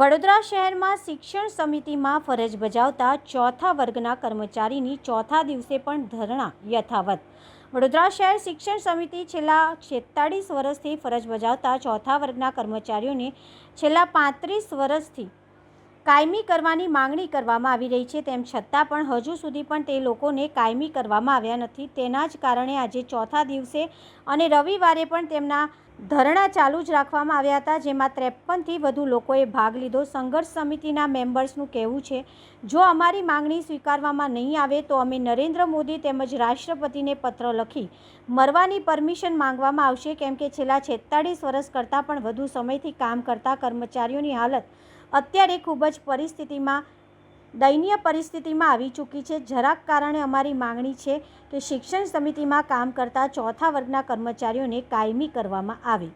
વડોદરા શહેરમાં શિક્ષણ સમિતિમાં ફરજ બજાવતા ચોથા વર્ગના કર્મચારીની ચોથા દિવસે પણ ધરણા યથાવત। વડોદરા શહેર શિક્ષણ સમિતિ છેલ્લા 46 વર્ષથી ફરજ બજાવતા ચોથા વર્ગના કર્મચારીઓને છેલ્લા 35 વર્ષથી કાયમી કરવાની માંગણી કરવામાં આવી રહી છે। તેમ છતાં પણ હજુ સુધી પણ તે લોકોને કાયમી કરવામાં આવ્યા નથી। તેના જ કારણે આજે ચોથા દિવસે અને રવિવારે પણ તેમના ધરણા ચાલુ જ રાખવામાં આવ્યા હતા, જેમાં 53થી વધુ લોકોએ ભાગ લીધો। સંઘર્ષ સમિતિના મેમ્બર્સનું કહેવું છે, જો અમારી માંગણી સ્વીકારવામાં નહીં આવે તો અમે નરેન્દ્ર મોદી તેમજ રાષ્ટ્રપતિને પત્ર લખી મરવાની પરમિશન માંગવામાં આવશે, કેમ કે છેલ્લા 46 વર્ષ કરતાં પણ વધુ સમયથી કામ કરતા કર્મચારીઓની હાલત અત્યારે ખૂબ જ દયનીય પરિસ્થિતિમાં આવી ચૂકી છે। જરાક કારણે અમારી માંગણી છે કે શિક્ષણ સમિતિમાં કામ કરતા ચોથા વર્ગના કર્મચારીઓને કાયમી કરવામાં આવે।